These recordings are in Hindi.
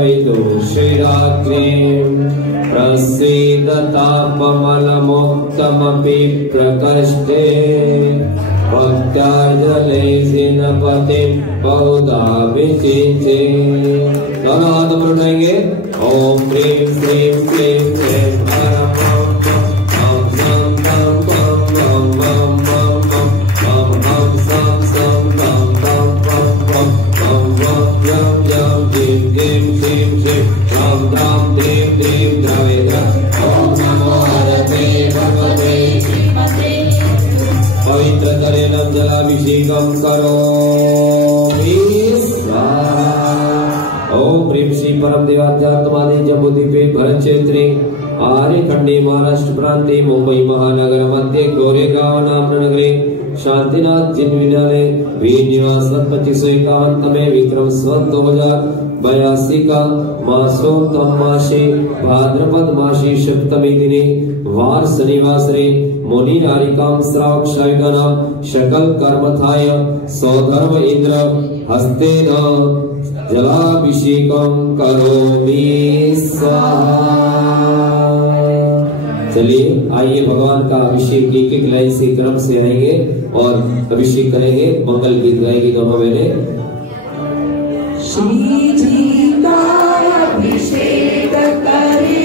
विदुषिराग्निं प्रसीदतापमलमुक्तमपि प्रकष्टे भक्त्यार्जलेसिनपतिं बहुधा विचिन्ते। दोनों हाथ ऊपर उठाएंगे। ओम ह्रीं श्रीं क्लीं ह्रीं पवित्रतरेणं जलाभिषेकं करोमि स्वाहा। ओम ह्रीं श्री परम देवाध्यात्मादि जम्बूद्वीपे भरतक्षेत्रे आर्यखंडे महाराष्ट्र प्रांते मुंबई महानगर मध्ये गोरेगांव नामनगरे शांतिनाथ जिन विद्यालय निवास 2551 तमे विक्रम संवत 2082 का मासोत्तम मासे भाद्रपद मासे सप्तमी दिने वार शनिवासरे मुनि नारिकां श्रावक शायुगानां शकल कर्मथाय सौधर्म इंद्र हस्तेन जलाभिषेकं करोमि स्वाहा। चलिए आइए भगवान का अभिषेक एक एक लाइन से क्रम से आएंगे और अभिषेक करेंगे। मंगल गीत गाएगी दोनों बहने। श्री जी का अभिषेक करे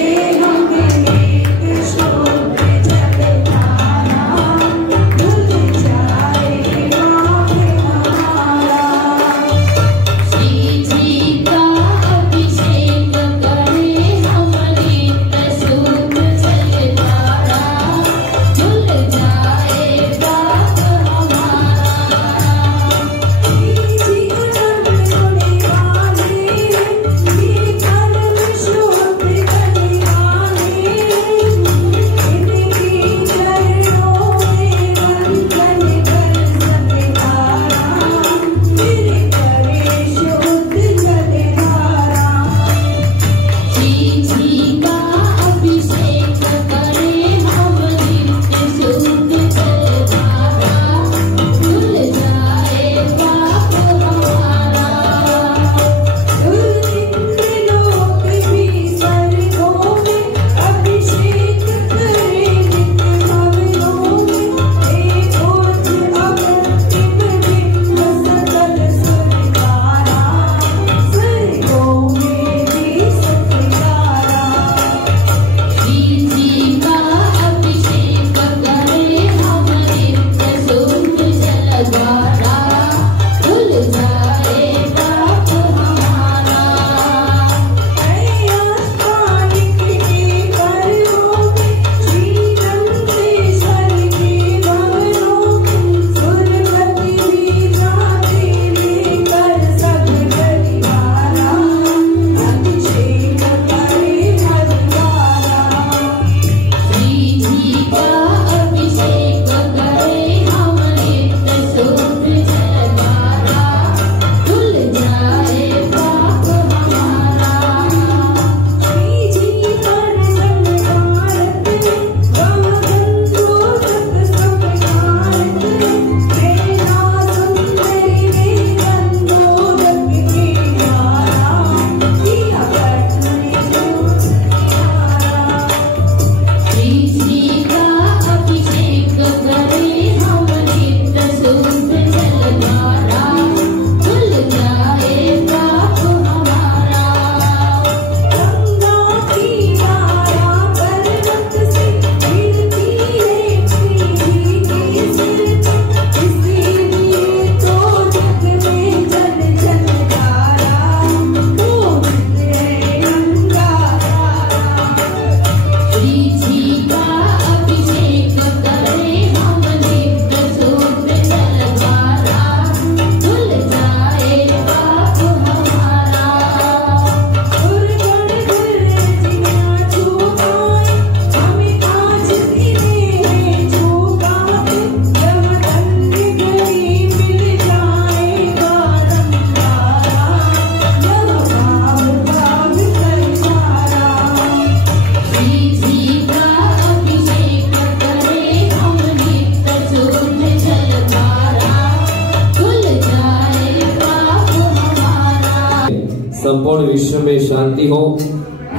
संपूर्ण विश्व में शांति हो,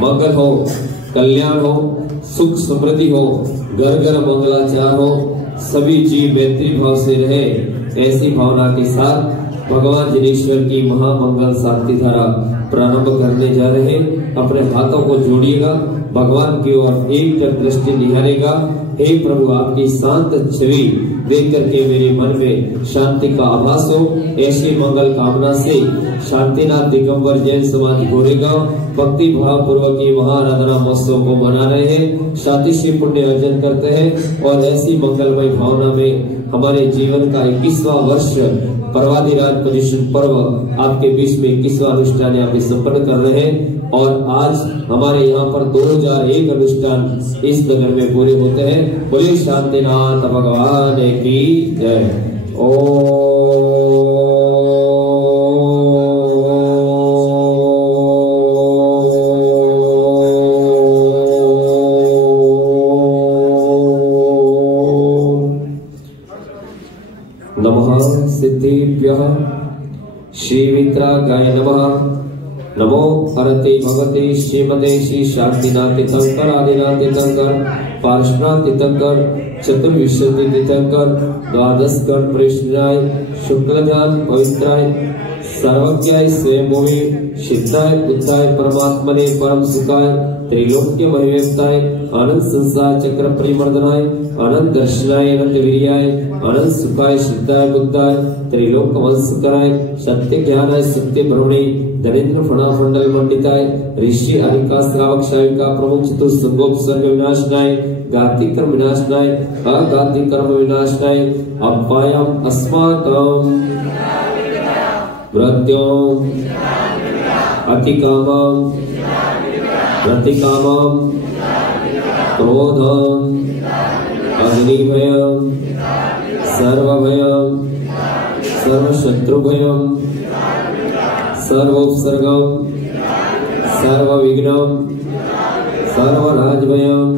मंगल हो, कल्याण हो, सुख समृद्धि हो, घर घर मंगलाचार हो, सभी जीव मैत्री भाव से रहे, ऐसी भावना के साथ भगवान जिनेश्वर की महामंगल शांति धारा प्रारंभ करने जा रहे। अपने हाथों को जोड़िएगा, भगवान की ओर एक दृष्टि निहारेगा। हे प्रभु, आपकी शांत छवि देख करके मेरे मन में शांति का आभास हो। ऐसी मंगल कामना से शांतिनाथ दिगंबर जैन समाज गोरेगांव भक्ति भाव पूर्वक की महाआराधना महोत्सव को मना रहे हैं, शांति से पुण्य अर्जन करते हैं और ऐसी मंगलमय भावना में हमारे जीवन का 21वां वर्ष पर्वाधिराज पर्युषण पर्व आपके बीच में 21वां अनुष्ठान यहाँ पे संपन्न कर रहे हैं। और आज हमारे यहाँ पर 2001 अनुष्ठान इस नगर में पूरे होते हैं। बोले शांतिनाथ भगवान की जय। ओ नमः सिद्धिभ्यः श्रीमित्रागाय नमः। नमो हरते भगवते श्रीमते श्री शांतिनाथ तीर्थंकर आदिनाथ तीर्थंकर पार्श्वनाथ तीर्थंकर चतुर्विंशति तीर्थंकर द्वादश गण प्रश्नाय शुक्लध्यान पवित्राय सर्वज्ञाय स्वयंभूमि सिद्धाय बुद्धाय परमात्मने परम सुखाय त्रिलोक्य महिमेताय अनंत संसार चक्र परिमर्दनाय अनंत दर्शनाय अनंत वीर्याय अनंत सुखाय सिद्धाय बुद्धाय त्रिलोक वंशकराय सत्य ज्ञानाय सत्य ब्रह्मणे धनेन्द्र फणाफंडल मंडिताय ऋषि अनिका श्रावक शाविका प्रमुख चतुर्संगोपसर्ग विनाशनाय गाति कर्म विनाशनाय अगाति कर्म विनाशनाय अपायम अस्माकं मृत्युम अतिकामम प्रतिकामम क्रोधम अग्निभयम सर्वभयम सर्वशत्रुभयम सर्वोपसर्गम सर्वविघ्नम सर्वराजभयम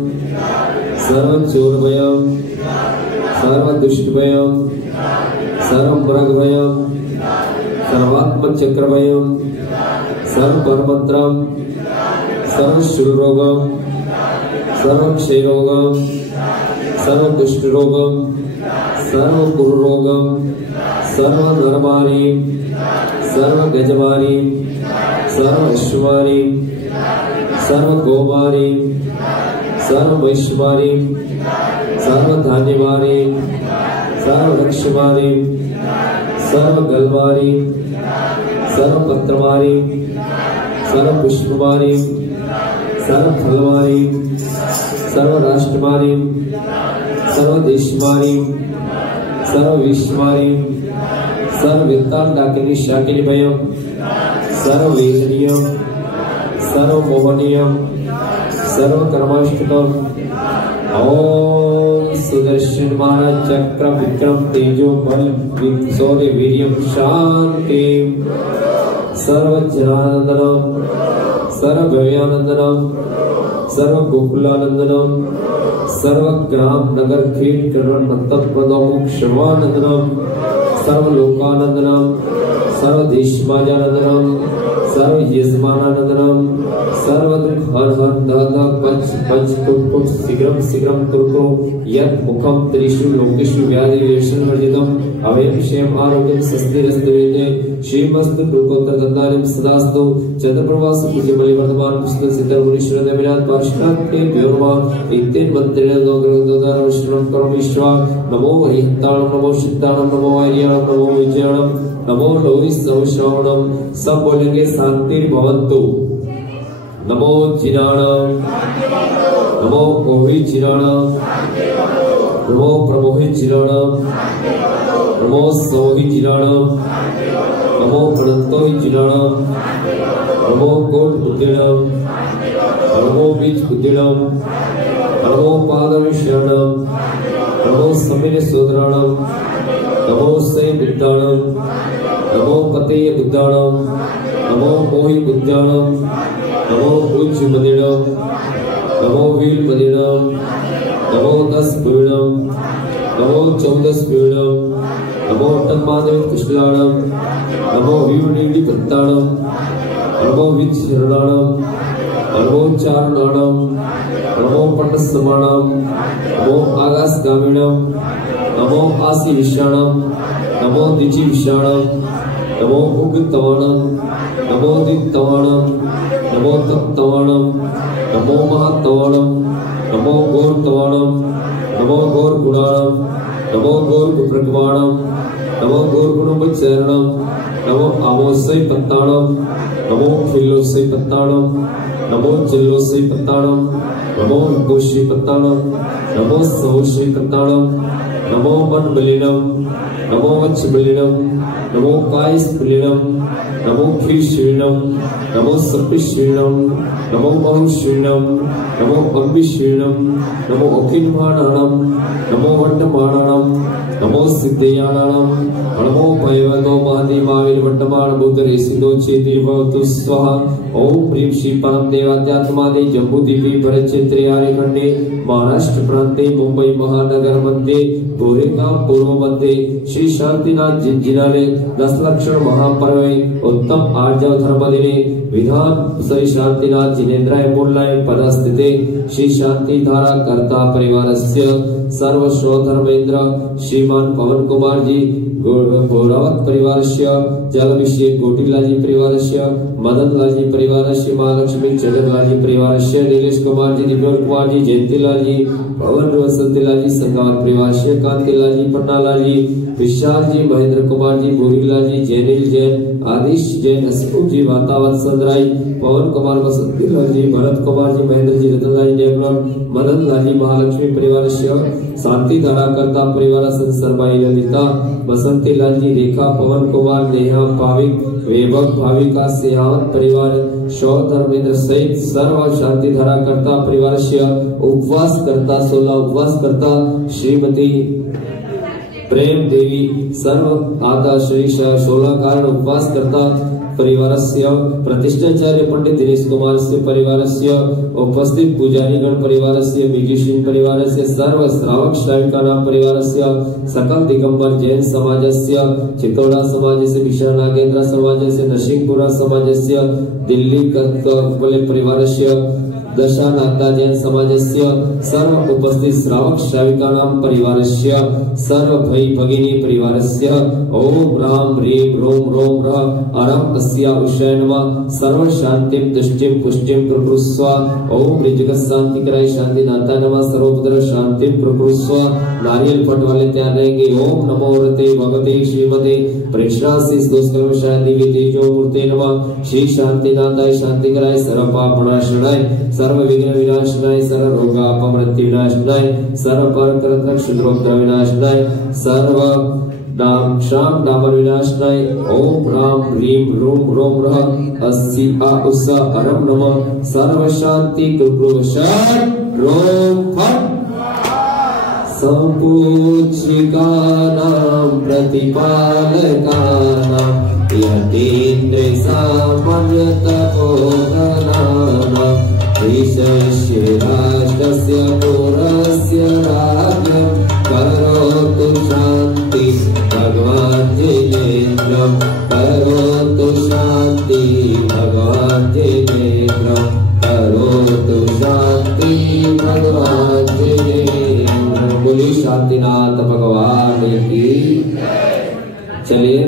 सर्वचोरभयम सर्वदुष्टभयम सर्वमृगभयम सर्वात्मचक्रभयम सर्वपरमंत्रम सर्वशूलरोगम सर्वक्षयरोगम सर्वदुष्टरोगम सर्वकुरुरोगम सर्वनरमारी सर्वगजमारी सर्वश्वारी सर्वगोमारी सर्ववैश्वारी सर्वधान्यवारी सर्ववृक्षमारी सर्वगलवारी सर्वपत्रमारी सर्वपुष्पमारी सर्वफलमारी सर्वराष्ट्रमारी सर्वदेशमारी सर्वविश्वमारी सर्ववित्तान डाकिनी शाकिनी भयम सर्ववेदनीयम सर्वमोहनीयम सर्वकर्माष्टकम। ओम सुदर्शन महाराज चक्र विक्रम तेजो बल शौर्य वीर्यम शांति सर्वजनानंदनम सर्वभव्यानंदनम सर्वगोकुलानंदनम सर्वग्राम नगर खेत करण मंतप प्रदोमुख शर्वानंदनम सर्वलोकानंदनम सर्वदेशमाजानंदनम सर्वयजमानानंदनम सर्वदुख हर हर दह पंच पंच कुट शीघ्रम शीघ्रम कुरु यत् मुखम त्रिषु लोकेषु व्याधि वेषण वर्जितम अभयं क्षेम आरोग्यं स्वस्तिरस्तु वेदे श्रीमस्तु कृकोत्तर दंतारिं सदास्तु चंद्रप्रभास पूज्यमलि वर्धमान पुष्कर सिद्धर मुनीश्वर देवराज पार्श्वनाथ के व्योमा इत्तेन मंत्रेण दोग्रदोदार विष्णुं करोमीश्वर नमो हरिहंताणं नमो सिद्धाणं नमो आर्याणं नमो विजयाणं नमो लोहित सौश्रवणम। सब बोलेंगे शांति भवन्तु। नमो जिनाणम नमो कोहि जिनाणम नमो प्रमोहि जिनाणम नमो सोहि जिनाणम नमो प्रणतोहि जिनाणम नमो कोट बुद्धिणम नमो बीज बुद्धिणम नमो पादविशरणम नमो समिन सोदराणम नमो से बुद्धाणम नमो पतेय बुद्धाणम नमो मोहि बुद्धाणम नमो उच्च मदिणम नमो वीर मदिणम नमो 10 पीणम नमो 14 पीणम नमो तन्मादेव कृष्णाणम नमो वीवनीडी पत्ताणम नमो विचरणाणम नमोच्चारणाणम नमो पटस्समाणम नमो आकाशगामिणम नमो आसीविषाणम नमो दिचिविषाणम नमो उग्रतवाणम नमो दिक्तवाणम नमो तप्तवाणम नमो महातवाणम नमो गौरतवाणम नमो गौरगुणाणम नमो गौरप्रगवाणम नमो गौरगुणोपचरणम नमो आमोसै पत्ताणम नमो फिल्लोसै पत्ताणम नमो चिल्लोसै पत्ताणम नमो कोशी पत्ताणम नमो सौशी पत्ताणम नमो मनबलिनम नमो वच्छबलिनम नमो कायस्बलिनम नमो खीरश्रीणम नमो सप्तश्रीणम नमो बहुश्रीणम नमो अम्बिश्रीणम नमो अखिलमाणाणम नमो वट्टमाणाणम नमो सिद्धयाणाणम नमो भैवतो महादेवाविल वट्टमाण बुद्धरेसिदो चेतिर्भवतु स्वाहा ओम प्रीम श्री परम देवाध्यात्मादि जम्बूद्वीपे भरतक्षेत्रे आर्यखंडे महाराष्ट्र प्रांते मुंबई महानगर मध्ये गोरेगांव पूर्व मध्ये श्री शांतिनाथ जिनालय 10 लक्षण महापर्वे उत्तम आर्जव धर्मदिने विधान श्री शांतिनाथ जिनेन्द्राय मूलाय पदस्थिते श्री शांतिधारा कर्ता परिवारस्य सर्व धर्मेन्द्र श्रीमान पवन कुमार जी गौरवत परिवारस्य जगभिषेक गोटीलाजी परिवारस्य मदन लाजी परिवारस्य महालक्ष्मी चंद्रलाजी परिवारस्य नीलेश कुमार जी दिव्य कुमार जी जयंतीलाल जी पवन वसंतीलाल जी संगावत परिवारस्य कांतिलाल जी पन्नालाल जी विशाल जी महेंद्र कुमार जी बोरीलाल जी जैनिल जैन आदिश जैन अशोक जी वातावत संदराई पवन कुमार वसंतीलाल जी भरत कुमार जी महेंद्र जी रतनलाल जी देवलाल मदन लाल जी महालक्ष्मी परिवारस्य शांति धारा कर्ता परिवार संसरबाई ललिता बसंती लाल जी रेखा पवन कुमार नेहा पाविक वैभव भाविका सेहावत परिवार शौ धर्मेंद्र सहित सर्व शांति धारा कर्ता परिवार उपवास करता 16 उपवास करता श्रीमती प्रेम देवी सर्व आदा श्री 16 कारण उपवास करता परिवारस्य प्रतिष्ठाचार्य पंडित दिनेश कुमार से परिवारस्य उपस्थित पुजारी गण परिवारस्य मिगिशिन परिवारस्य सर्व श्रावक श्राविकानां परिवारस्य सकल दिगंबर जैन समाजस्य चितौड़ा समाजस्य विशाल नागेंद्र समाजस्य नरसिंहपुरा समाजस्य दिल्ली कत्कले परिवारस्य दशानाथा जैन समाजस्य सर्व उपस्थित श्रावक श्राविकानां परिवारस्य सर्व भाई भगिनी परिवारस्य ओम राम ह्रीं रोम रोम र अरम अस्या उषय नमः सर्व शांतिं तुष्टिं पुष्टिं प्रकुरुस्व ओम जगत शांति कराय शांति नाथा नमः सर्वोपद्रव शांतिं प्रकुरुस्व नारियल फट वाले तैयार रहेंगे ओम नमो रते भगवते श्रीमते प्रेक्षासिस दोषकर्म शांति तेजो मूर्ते नमः श्री शांति नाथाय शांति कराय सर्व पाप विनाशनाय सर्व विघ्न विनाशनाय सर्व रोग अपमृत्यु विनाशनाय सर्व पर करत क्षुद्रोपद्रव विनाशनाय सर्व नाम शाम नामर विनाशनाय ओम राम ह्रीं रोम रोम रः अस्सी आ उषा अरम नमः सर्व शांति कुरुषट रोम फट संपूज्यकानां प्रतिपालकानां यतीन्द्र सामन्यतपोधनानां ऋषस्य राष्ट्रस्य पुरस्य राज्ञं करोतु शान्ति भगवान् जिनेन्द्रं करोतु शान्ति भगवान् जिनेन्द्रं करोतु शान्ति भगवान् जिनेन्द्रं बोली शांतिनाथ भगवान की। चलिए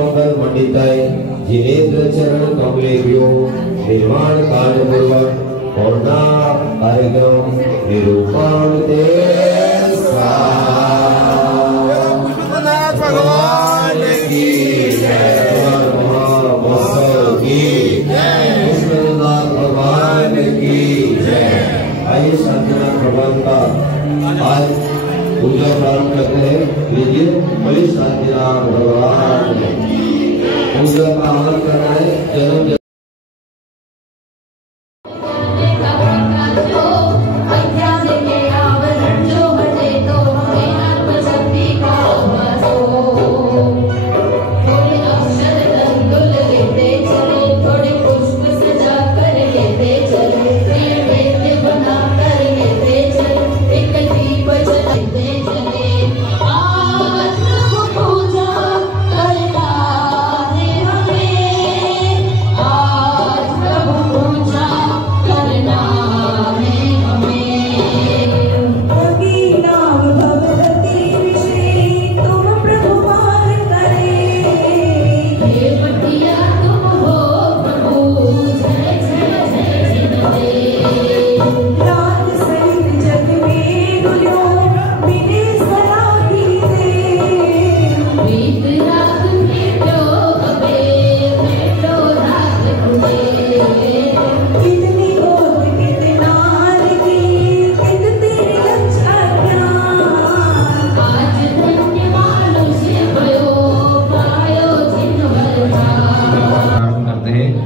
मंगल मंडिताय जिनेन्द्र चरण कमलेभ्यो निर्माण काल पूर्वक पूर्णा कार्यक्रम निरूपण ते भगवान की जय, भगवान की जय। आइए शांतिनाथ भगवान का आज पूजा प्रारंभ करते हैं। लीजिए बड़े शांतिनाथ भगवान पूजा का आरंभ करना है। जन्म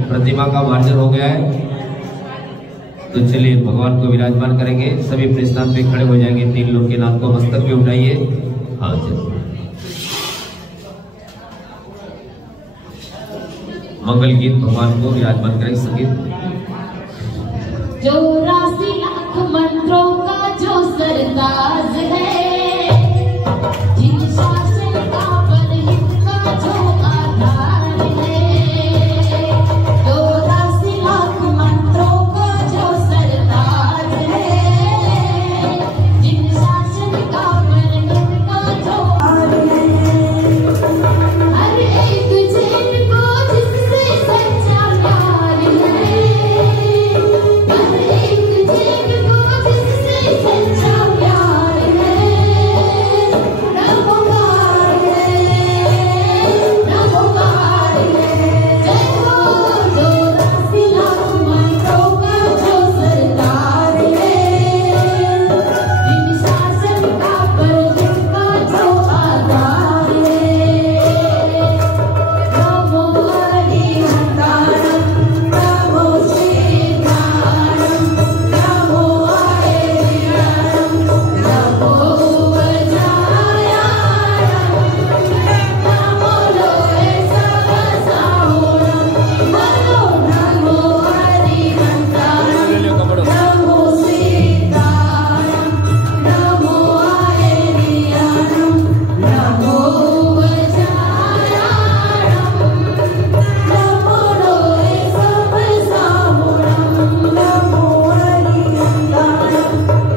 प्रतिमा का मार्जन हो गया है, तो चलिए भगवान को विराजमान करेंगे। सभी अपने स्थान पे खड़े हो जाएंगे। 3 लोग के नाम को मस्तक पे उठाइए। हाँ चलिए मंगल गीत भगवान को विराजमान करेंगे। संगीत जो 84 लाख मंत्रों का जो सरताज है, जिन शासन का परहित का जो आधार है, 84 लाख मंत्रों का जो सरताज है, जिन शासन का परहित का जो आधार है, हर एक जन को जिससे सच्चा प्यार है, हर एक जन को जिससे सच्चा प्यार है, नमोकार है, जय हो 84 लाख मंत्रों का जो सरदार है, जिन शासन का परहित का जो आधार है, नमो हरिहंताणं, नमो श्रीकाणं, नमो हरिहरं, नमो वज्रायाणं, नमो लोहे सहस्राहुणं, नमो हरिहंताणं, नमो श्रीकाणं, नमो हरिहरं, नमो वज्रायाणं, नमो लोहे सहस्राहुणं, नमो हरिहंताणं,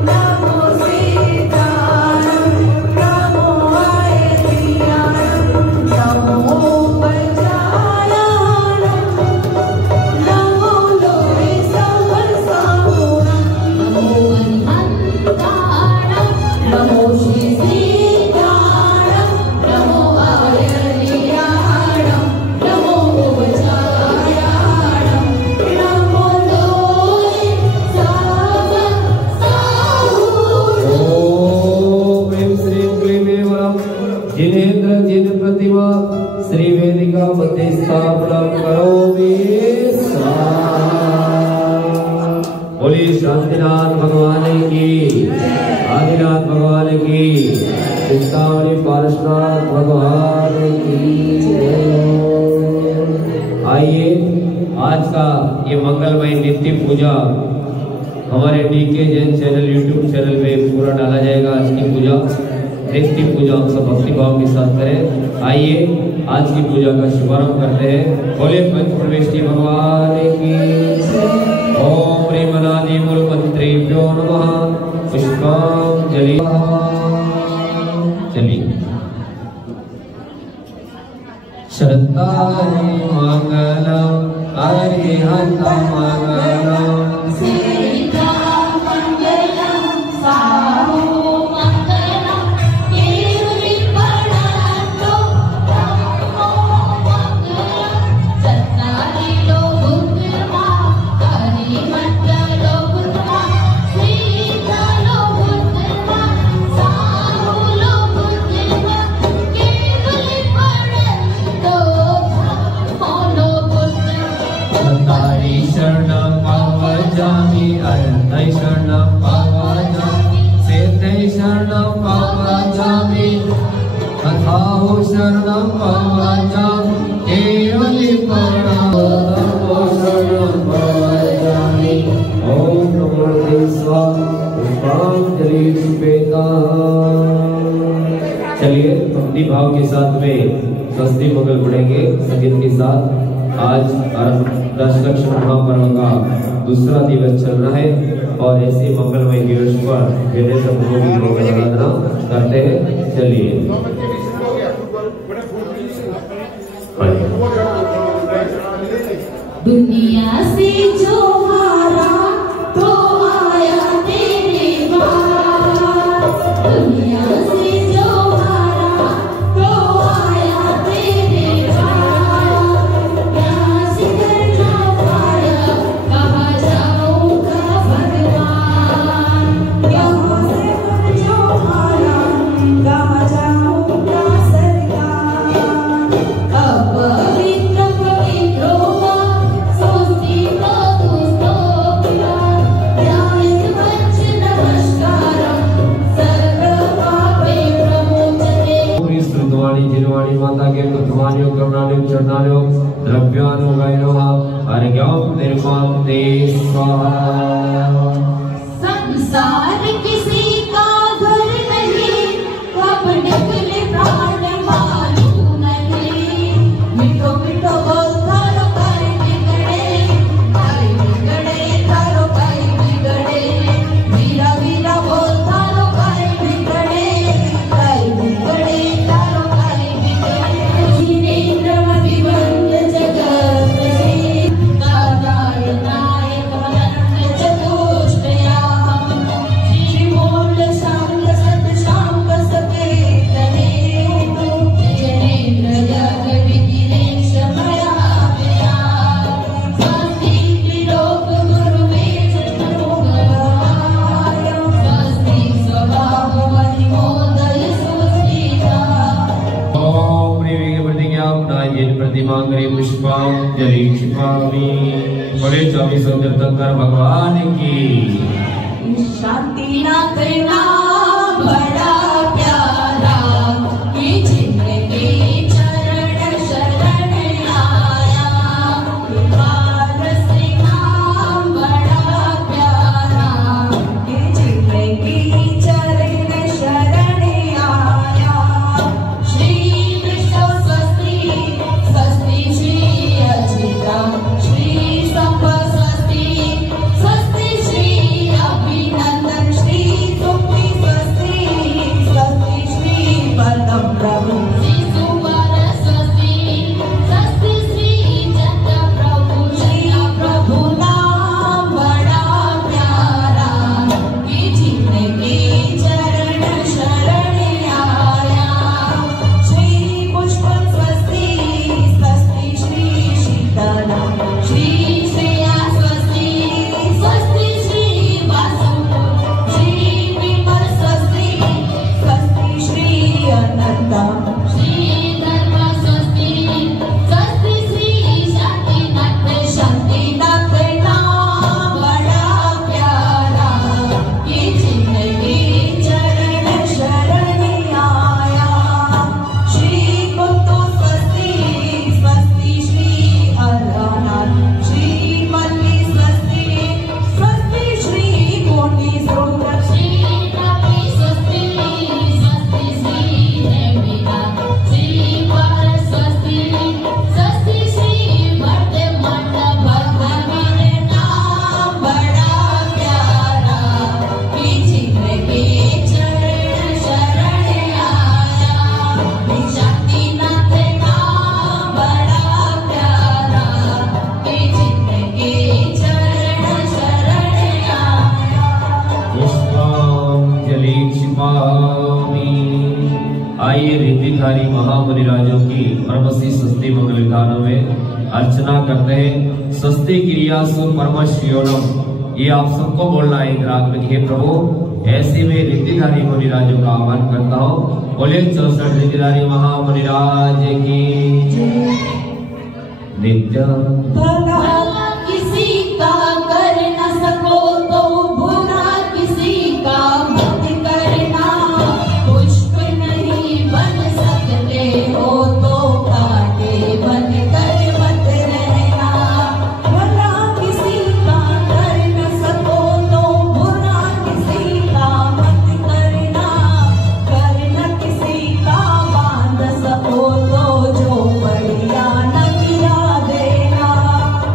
नमो श्रीकाणं, नमो हरिहरं, नमो वज्रायाणं, नमो लोहे सहस्राहुणं, नमो हरिहंताणं, नमो श्रीकाणं, नमो हरिहरं, नमो वज्रायाणं, नमो लोहे सहस्राहुणं। ओम प्रेम श्री क्लीमेव जिनेन्द्र जिन प्रतिमा श्री वेदिका मध्य स्थापना करोमि। बोले शांतिनाथ भगवान की, आदिनाथ भगवान की, चिंतामणि पारसनाथ भगवान की जय। आइए आज का ये मंगलमय नित्य पूजा हमारे DK Jain channel YouTube channel में पूरा डाला जाएगा। आज की पूजा नित्य पूजा हम सब भक्ति भाव के साथ करें। आइए आज की पूजा का शुभारंभ करते हैं। बोले पंचप्रवेशी भगवान की। ओम प्रेमनादि मूल मंत्रेभ्यो नमः। पुष्पांजलि। चलिए श्रद्धारे मंगलम अरिहंत मंगलम सीता मंगलम साहु मंगलम केवली पड़ातो रामो मंगलम सत्तारी लोकुत्तमा हरिमत लोकुत्तमा सीता लोकुत्तमा साहु लोकुत्तमा केवली पड़ातो रामो लोकुत्तमा तारी शरणं पवजामि अर्थै शरणं पवजामि सिद्धै शरणं पवजामि तथाहु शरणं पवजामि केवली शरणं पवजामि। ओम नमो देवाय पुष्पांजलि चलिए भक्ति भाव के साथ में स्वस्ति मंगल पढ़ेंगे संगीत के साथ। आज दशलक्ष्मी महापर्व का दूसरा दिवस चल रहा है और ऐसे मंगलमय दिवस पर मेरे सब लोग मंगल आराधना करते हैं। चलिए दुनिया से जो हारा तो आया तेरे पास दुनिया से जो हारा तो आया तेरे पास यहाँ से करना पाया कहाँ जाऊँगा भगवान यहाँ से कर जो हारा कहाँ जाऊँगा सरकार। अब पवित्र पवित्र होगा सोचती तो दोस्तों प्यार ध्यान वंच नमस्कार सर्वपापे प्रमोचने पूरी श्रुतवाणी जिरवाणी माता के कुतवाणियों करुणानियों चरणानियों द्रव्यानो वैरोह अर्घ्यम निर्माण ते स्वाहा। संसार किसी का घर नहीं अपने लिए प्राण मालूम नहीं मिठो मिठो बोल थारो काई बिगड़े थारो काई बिगड़े वीरा वीरा बोल थारो काई बिगड़े थारो काई बिगड़े जिनेन्द्र मतिमंद जगत में नारायणाय कमलंद चतुष्टयाम श्री मूल शांग सत शांग सकेतने जनेन्द्र जग विदिनेश मया मया स्वस्ति त्रिलोक गुरु वेद भगवाय स्वस्ति स्वभाव मणिमोदय सुस्थिता ओम प्रिय प्रतिज्ञापनायेन प्रतिमांगरे पुष्पांजलि क्षिपामि। बड़े 24 तीर्थंकर भगवान की शांति ना करना बड़ा प्यारा कि जिंदगी चरण शरण आया से नाम बड़ा प्यारा ये जिंदगी चरण शरण आया। श्री कृष्ण स्वस्ति स्वस्ति श्री अजिता श्री संप स्वस्ति स्वस्ति श्री अभिनंदन श्री तुक्ति रिद्धिधारी महामुनिराजों की परमसी सस्ती मंगल विधानों में अर्चना करते हैं। सस्ती क्रिया सु परमशियोनम, ये आप सबको बोलना है एक राग में। हे प्रभु, ऐसे में रिद्धिधारी मुनिराजों का आह्वान करता हूँ। बोले 64 रिद्धिधारी महामुनिराज की नित्य। भला किसी का कर न सको तो बुरा किसी का मत करना, पुष्प नहीं बन सकते हो तो कांटे बन कर मत रहना। भला किसी का कर न सको तो बुरा किसी का मत करना, करना किसी का बांध सको तो जो बढ़िया न गिरा देना।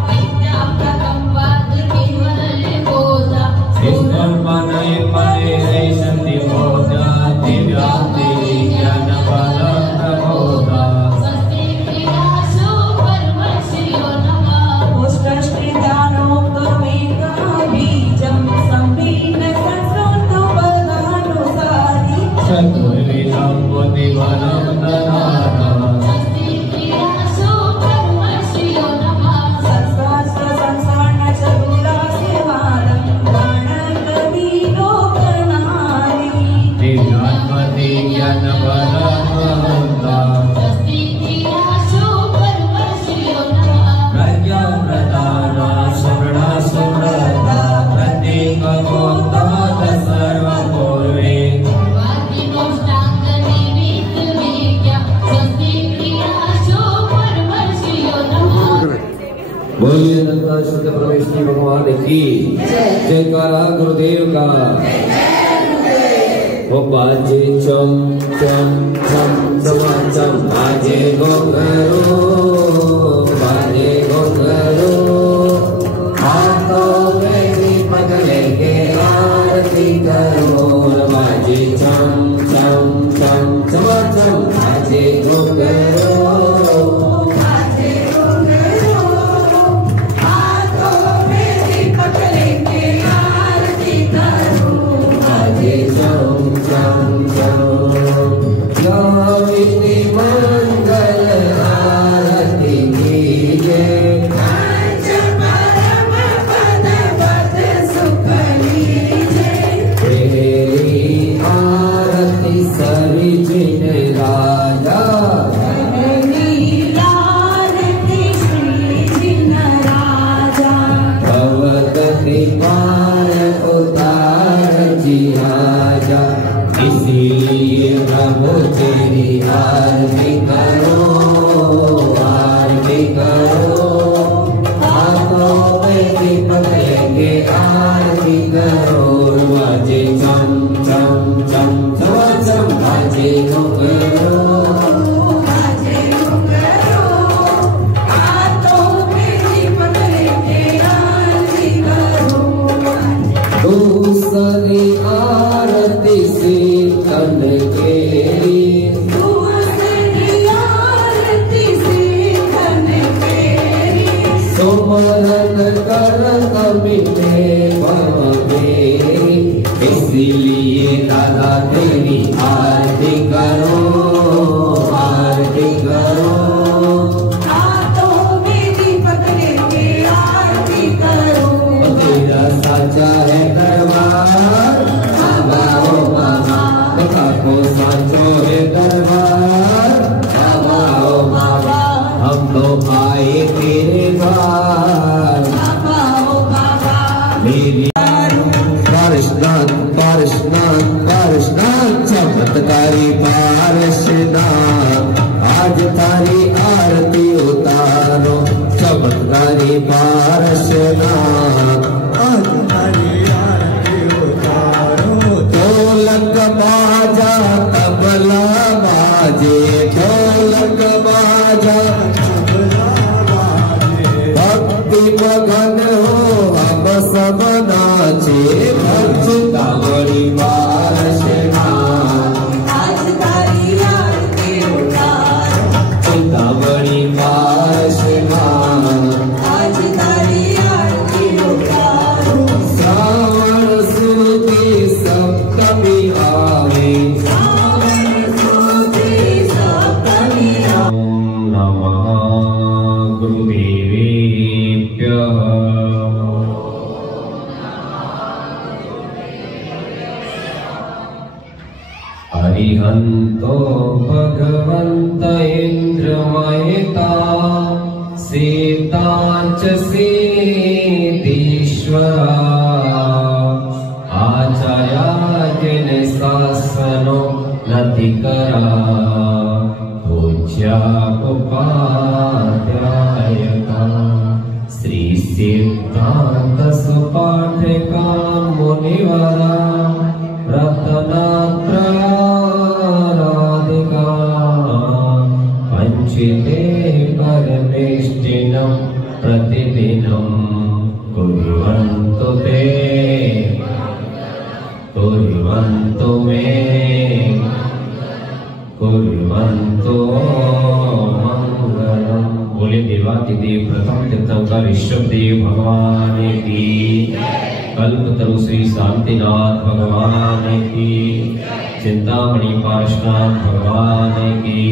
विद्या प्रकंपद केवल बोधा, ईश्वर मने परे रे संति बोधा, दिव्याति ज्ञान बल प्रबोधा। सस्ती क्रियासु परमशियो नमः। पुष्टश्रिदानो कमेका बीजं संवीन संस्कृतो पदानुसारी। चतुर्विधं बुद्धिबलं ददाता। सस्ती क्रियासु परमशियो नमः। सत्सहस्र संसारण चतुरास्य वादं गणकवि लोकनारी। दिव्यात्मति ज्ञान बलवन्ता। सस्ती क्रियासु परमशियो नमः। प्रज्ञा प्रदाना सुवर्ण सुव्रता, प्रत्येकगोत्तमत सर्वपूर्वे। वादिनोष्टांग निमित्त विज्ञा, सस्ती क्रियासु परमशियो नमः। बोलिए दत्ता शुद्ध प्रवेश भगवान की जयकारा गुरुदेव का। वो बाजे चम चम चम चमा चम, बाजे घोंघरो बाजे घोंघरो, हाथों में दीपक लेके आरती करो। बाजे चम चम चम चमा चम, बाजे घोंघरो बाजे घोंघरो, हाथों में दीपक लेके आरती करो। बाजे चम चम चम। गाविनी मंगल आरती कीजिए, पंच परम पद पद सुख लीजे। तेरी आरती सभी जिन राजा। पहली आरती श्री जिन राजा। भवत कृपाल उतार जी आजा, इसीलिए प्रभु तेरी आरती करो आरती करो। हाथों में दीपक लेके आरती करो। बाजे चम चम चम चमा चम, बाजे घोंघरो बाजे घोंघरो, हाथों में दीपक लेके आरती करो। दूसरी आरती से तन केरी, दूसरी आरती से धन फेरी। सुमरन कर मिटे भव मेरी, इसीलिए दादा तेरी आरती करो आरती करो। हाथों में दीपक लेके आरती करो। तेरा साचा है दरबार, बाबा ओ बाबा, बाबा को साचो है दरबार, बाबा ओ बाबा, हम तो आए तेरे द्वार। बाबा ओ बाबा, मेरी पारसनाथ पारसनाथ पारसनाथ, चमत्कारी पारसनाथ, आज तारी आरती उतारो। चमत्कारी पारसनाथ, आज तारी आरती उतारो। ढोलक बाजा तबला बाजे, ढोलक बाजा तबला बाजे, भक्ति मगन हो हम सब नाचे। भक्ति पारसनाथ, आज तारी आरती उतारो। सीतामढ़ी पारसनाथ, आज तारी आरती अरिहंतो भगवंत इंद्र महिता सीता च सीदीश्वरा आचार्यार्जुन शासनो नतिकरा पूज्या उपाध्यायका श्री सिद्धांत सुपाठिका मुनिवरा रत्नात्रयाराधिका पंचिते परमेष्टिनं प्रतिदिनं कुर्वन्तु मे कुर्वन्तु मंगलम्। बोले देवादिदेव प्रथम तीर्थंकर ऋषभदेव भगवान की, कल्पतरु श्री शांतिनाथ भगवान की, चिंतामणि पार्श्वनाथ भगवान की,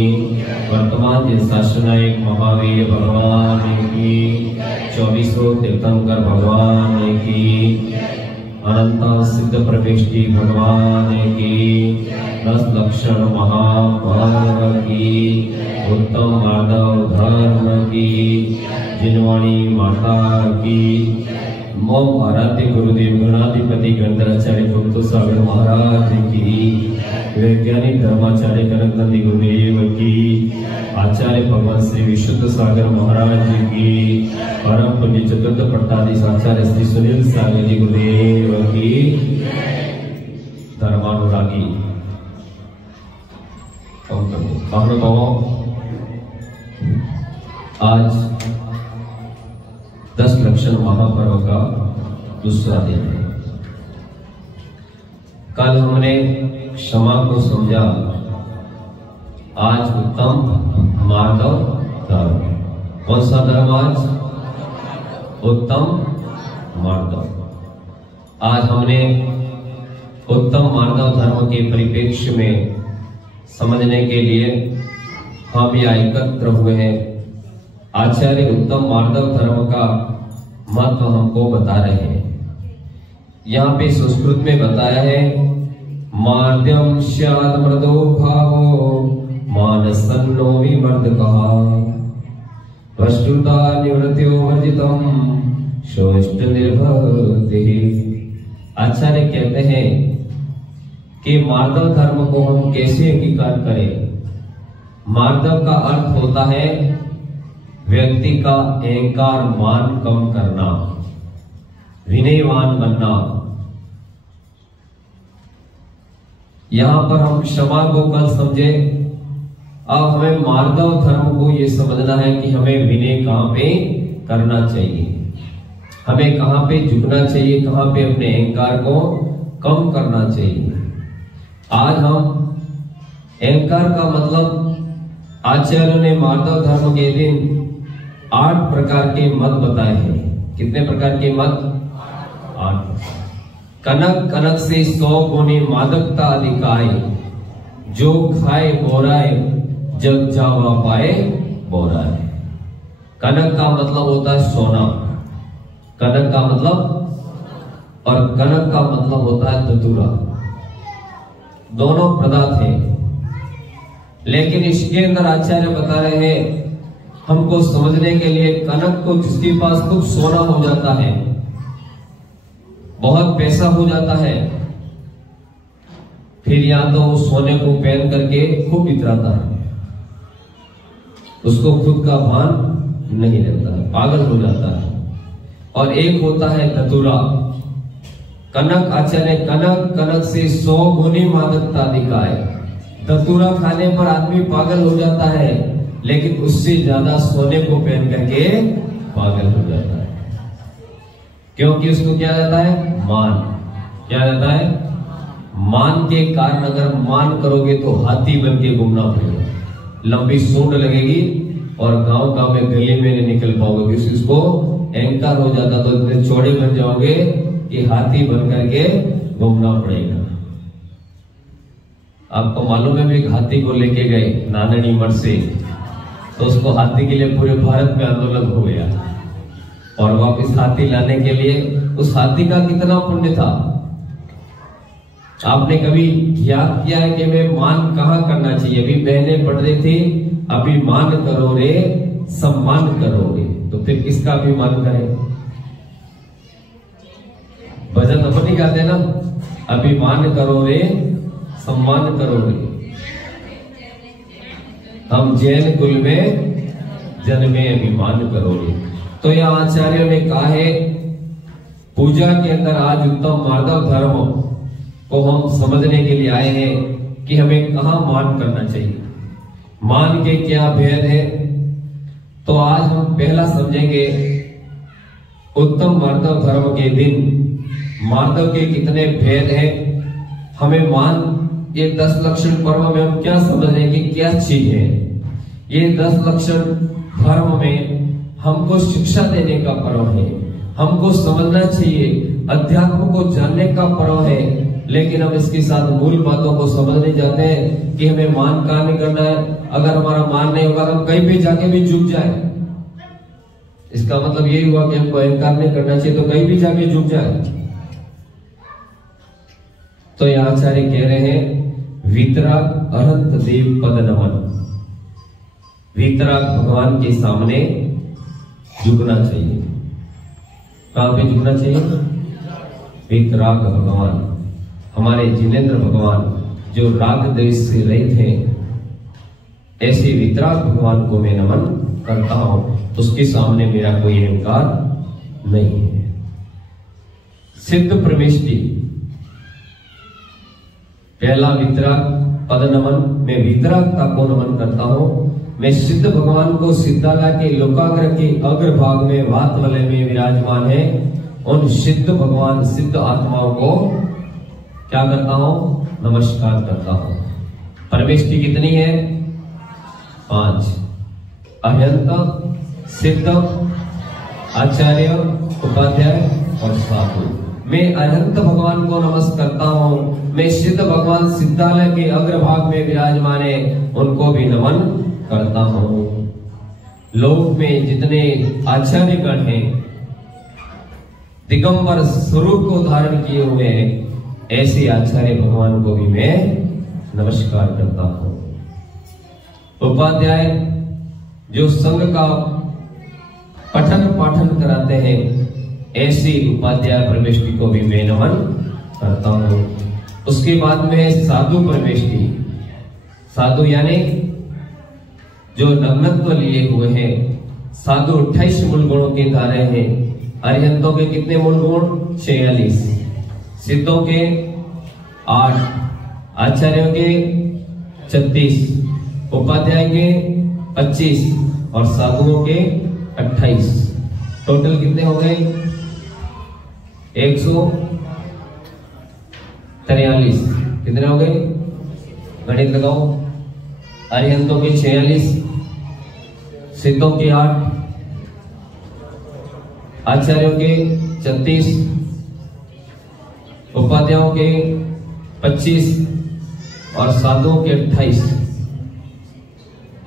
वर्तमान दिन शासनायक महावीर भगवान की, 24 तीर्थंकर भगवान की, अनंत सिद्ध प्रविष्टि भगवान की, 10 लक्षण महापर्व की, उत्तम माधव धर्म की, जिनवाणी माता की, मोम आराध्य गुरुदेव गणाधिपति गणधराचार्य गुप्त सागर महाराज की, वैज्ञानिक धर्माचार्य कनकनंदी गुरुदेव की, आचार्य भगवान श्री विशुद्ध सागर महाराज की, परम पुण्य चतुर्थ पट्टाधीश आचार्य श्री सुनील सागर जी गुरुदेव की, धर्मानुरागी आज 10 लक्षण महापर्व का दूसरा दिन है। कल हमने क्षमा को समझा, आज उत्तम माधव धर्म। कौन सा धर्म आज? उत्तम माधव। आज हमने उत्तम माधव धर्म के परिप्रेक्ष्य में समझने के लिए हम यहाँ एकत्र हुए हैं। आचार्य उत्तम माधव धर्म का महत्व हमको बता रहे हैं। यहाँ पे संस्कृत में बताया है, माध्यम स्याद मृदो भावो मानसन्नो विमर्दकः वस्तुता निवृत्तियो वर्जितम शोष्ट निर्भरतिः। आचार्य कहते हैं कि मार्दव धर्म को हम कैसे अंगीकार करें। मार्दव का अर्थ होता है व्यक्ति का अहंकार मान कम करना, विनयवान बनना। यहां पर हम क्षमा को कल समझे, अब हमें मार्दव धर्म को यह समझना है कि हमें विनय कहां पे करना चाहिए, हमें कहां पे झुकना चाहिए, कहां पे अपने अहंकार को कम करना चाहिए। आज हम अहंकार का मतलब, आचार्यों ने मार्दव धर्म के दिन 8 प्रकार के मत बताए हैं। कितने प्रकार के मत? 8। कनक कनक से 100 गुनी मादकता अधिकाय, जो खाए बोराए जब जावा पाए बोराए। कनक का मतलब होता है सोना, कनक का मतलब, और कनक का मतलब होता है धतूरा। दोनों पदार्थ हैं, लेकिन इसके अंदर आचार्य बता रहे हैं हमको समझने के लिए, कनक को जिसके पास खूब सोना हो जाता है, बहुत पैसा हो जाता है, फिर या तो वो सोने को पहन करके खूब इतराता है, उसको खुद का भान नहीं रहता है, पागल हो जाता है। और एक होता है धतूरा। कनक, आचार्य कनक कनक से 100 गुनी मादकता दिखाए। धतूरा खाने पर आदमी पागल हो जाता है, लेकिन उससे ज्यादा सोने को पहन करके पागल हो जाता है, क्योंकि उसको क्या रहता है? मान। क्या रहता है? मान के कारण अगर मान करोगे तो हाथी बन के घूमना पड़ेगा, लंबी सूंड लगेगी और गांव गांव में गली में नहीं निकल पाओगे। इसको अहंकार हो जाता तो इतने चौड़े बन जाओगे कि हाथी बन करके घूमना पड़ेगा। आपको मालूम है, भी हाथी को लेके गए नाननी मठ से, तो उसको हाथी के लिए पूरे भारत में आंदोलन हो गया, और वापस हाथी लाने के लिए उस हाथी का कितना पुण्य था। आपने कभी याद किया है कि मैं मान कहाँ करना चाहिए? अभी बहनें पढ़ रही थी, अभिमान करो रे सम्मान करो रे, तो फिर किसका अभिमान करें? भजन अपन नहीं गाते ना, अभिमान करो रे सम्मान करो रे, हम जैन कुल में जन्मे अभिमान करो रे। तो यह आचार्यों ने कहा है, पूजा के अंदर आज उत्तम मार्दव धर्म को हम समझने के लिए आए हैं कि हमें कहाँ मान करना चाहिए, मान के क्या भेद है। तो आज हम पहला समझेंगे उत्तम मार्दव धर्म के दिन मार्दव के कितने भेद हैं। हमें मान, ये 10 लक्षण पर्व में हम क्या समझ रहे हैं कि क्या चीज है? ये 10 लक्षण धर्म में हमको शिक्षा देने का पर्व है, हमको समझना चाहिए, अध्यात्म को जानने का पर्व है। लेकिन हम इसके साथ मूल बातों को समझने जाते हैं कि हमें मान कहाँ नहीं करना है। अगर हमारा मान नहीं होगा तो हम कहीं भी जाके भी झुक जाए, इसका मतलब यही हुआ कि हमको अहंकार नहीं करना चाहिए, तो कहीं भी जाके झुक जाए। तो ये आचार्य कह रहे हैं, वीतराग अनंत देव पद नमन, वीतराग भगवान के सामने झुकना चाहिए। कहां पे झुकना चाहिए? वीतराग भगवान, हमारे जिनेंद्र भगवान जो राग द्वेष से रहित हैं, ऐसे वीतराग भगवान को मैं नमन करता हूं, उसके सामने मेरा कोई अहंकार नहीं है। सिद्ध प्रविष्टि, पहला वीतराग पद नमन, मैं वीतरागता को नमन करता हूं। मैं सिद्ध भगवान को सिद्धालय के लोकाग्र के अग्रभाग में वात वलय में विराजमान है, उन सिद्ध भगवान सिद्ध आत्माओं को क्या करता हूं? नमस्कार करता हूं। परमेष्टि कितनी है? 5, अहंत, सिद्ध, आचार्य, उपाध्याय और साधु। मैं अनंत भगवान को नमस्कार करता हूं, मैं सिद्ध भगवान सिद्धालय के अग्रभाग में विराजमान है, उनको भी नमन करता हूं। लोक में जितने आचार्यगण हैं, दिगंबर स्वरूप को धारण किए हुए हैं, ऐसे आचार्य भगवान को भी मैं नमस्कार करता हूं। उपाध्याय जो संघ का पठन पाठन कराते हैं, ऐसी उपाध्याय परमेष्टि को भी मैं नमन करता हूं। उसके बाद में साधु परमेष्टि, साधु यानी जो नग्नत्व लिए हुए हैं। साधु 28 मूल गुणों के धारे हैं। अरिहंतों के कितने मूल गुण? 46, सिद्धों के 8, आचार्यों के 36, उपाध्याय के 25 और साधुओं के 28। टोटल कितने हो गए? 143। कितने हो गए? गणित लगाओ। अरिहंतों के 46, सिद्धों के 8, आचार्यों के 36, उपाध्यायों के 25 और साधुओं के 28।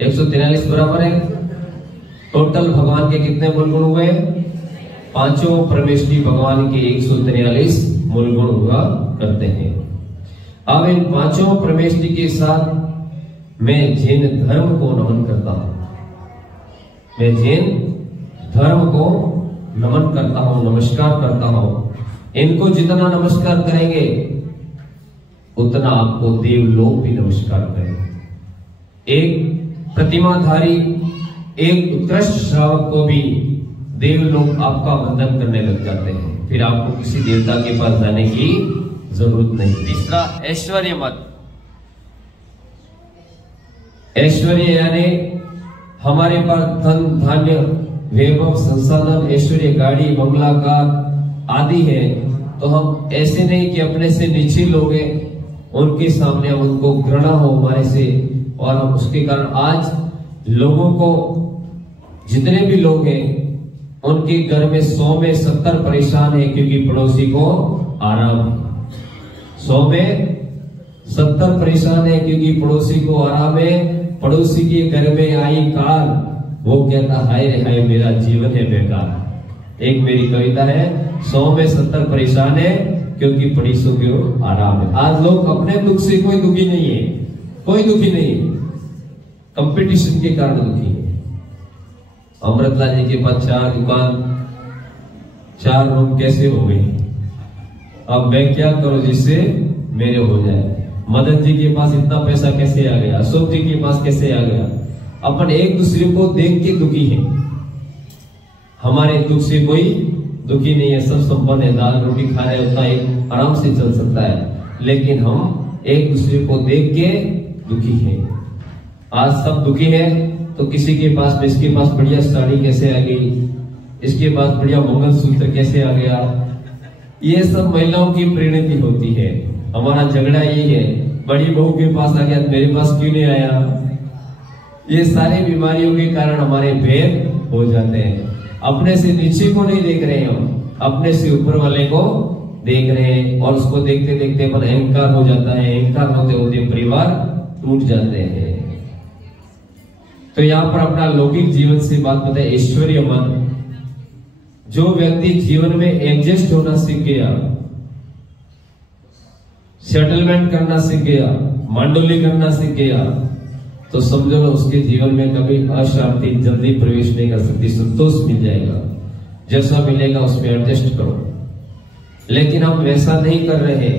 143 बराबर है। टोटल भगवान के कितने मूल गुण हुए? पांचों परमेष्टि भगवान के 143 मूल गुण हुआ करते हैं। अब इन पांचों परमेष्टि के साथ मैं जैन धर्म को नमन करता हूं। मैं जैन धर्म को नमन करता हूं, नमस्कार करता हूं। इनको जितना नमस्कार करेंगे उतना आपको देवलोक भी नमस्कार करेंगे। एक प्रतिमाधारी, एक उत्कृष्ट श्रावक को भी देवलोक आपका वंदन करने लग जाते हैं, फिर आपको किसी देवता के पास जाने की जरूरत नहीं। तीसरा ऐश्वर्य मत। ऐश्वर्य यानी हमारे पास धन धान्य वैभव संसाधन ऐश्वर्य गाड़ी बंगला कार आदि है, तो हम ऐसे नहीं कि अपने से नीचे लोग हैं, उनके सामने हम उनको घृणा हो हमारे से, और हम उसके कारण आज लोगों को, जितने भी लोग हैं उनके घर में 100 में 70 परेशान है क्योंकि पड़ोसी को आराम है। 100 में 70 परेशान है क्योंकि पड़ोसी को आराम है। पड़ोसी के घर में आई कार, वो कहता हाय रे हाय मेरा जीवन है बेकार। एक मेरी कविता है, 100 में 70 परेशान है क्योंकि पड़ी सो क्यों आराम है। आज लोग अपने दुख से कोई दुखी नहीं है, कोई दुखी नहीं है, कंपटीशन के कारण दुखी है। अमृतलाल जी के पास 4 दुकान 4 रूम कैसे हो गए, अब मैं क्या करूं जिससे मेरे हो जाए। मदन जी के पास इतना पैसा कैसे आ गया, अशोक जी के पास कैसे आ गया। अपन एक दूसरे को देख के दुखी हैं, हमारे दुख से कोई दुखी नहीं है, सब संपन्न है, दाल रोटी खा रहे उतना एक आराम से चल सकता है। लेकिन हम एक दूसरे को देख के दुखी हैं। आज सब दुखी है तो किसी के पास इसके पास बढ़िया साड़ी कैसे आ गई, इसके पास बढ़िया मंगलसूत्र कैसे आ गया। ये सब महिलाओं की परिणति होती है। हमारा झगड़ा यही है, बड़ी बहू के पास आ गया मेरे पास क्यों नहीं आया। ये सारी बीमारियों के कारण हमारे भेद हो जाते हैं। अपने से नीचे को नहीं देख रहे हम, अपने से ऊपर वाले को देख रहे हैं, और उसको देखते देखते अपन अहंकार हो जाता है। अहंकार होते होते परिवार टूट जाते हैं। तो यहाँ पर अपना लौकिक जीवन से बात बताए, ऐश्वर्य मन। जो व्यक्ति जीवन में एडजस्ट होना सीख गया, सेटलमेंट करना सीख गया, मांडोली करना सीख गया, तो समझो लो उसके जीवन में कभी अशांति जल्दी प्रवेश नहीं कर सकती। संतोष मिल जाएगा, जैसा मिलेगा उसमें एडजस्ट करो। लेकिन हम वैसा नहीं कर रहे।